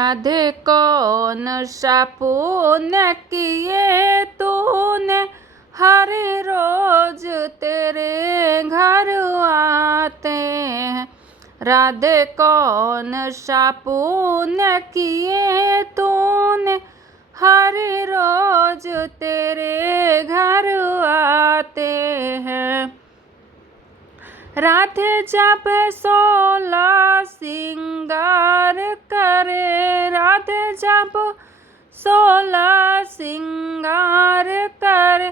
राधे कौन सा पुण्य किए तूने, हर रोज तेरे घर आते हैं। राधे कौन सा पुण्य किए तूने, हर रोज तेरे घर आते हैं। राधे जब 16 श्रृंगार करे, राधे जब 16 श्रृंगार करे,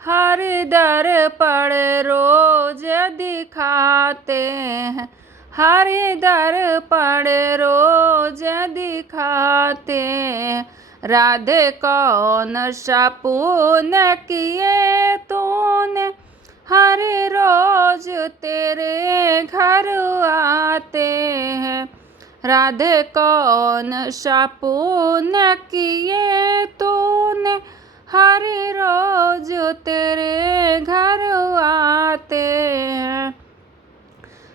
हर दर्पण रोज दिखाते हैं। हर दर्पण रोज दिखाते हैं। राधे कौन सा पुण्य किए तूने, हर रोज तेरे घर आते हैं। राधे कौन सा पुण्य किए तूने, हर रोज तेरे घर आते हैं।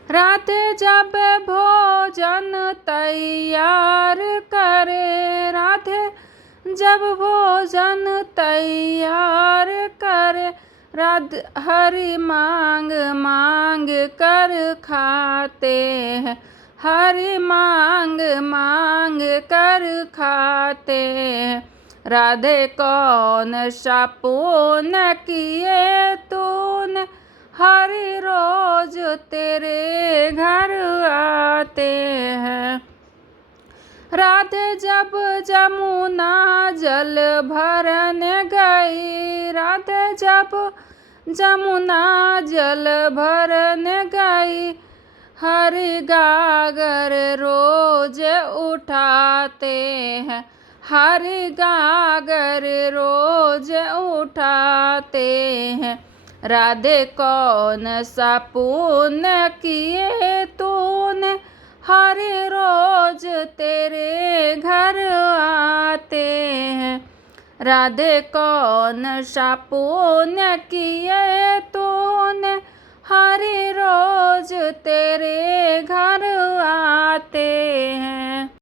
राधे जब भोजन तैयार करे, राधे जब भोजन तैयार करे, राधे हरि मांग मांग कर खाते हैं। हरि मांग मांग कर खाते हैं। राधे कौन सा पुण्य किए तूने, हर रोज तेरे घर आते हैं। राधे जब जमुना जल भरने गई, राधे जब जमुना जल भरने गई, हर गागर रोज उठाते हैं। हर गागर रोज उठाते हैं। राधे कौन सा पुण्य किए तूने, हर रोज तेरे घर आते हैं। राधे कौन सा पुण्य किए तूने, हर रोज तेरे घर आते हैं।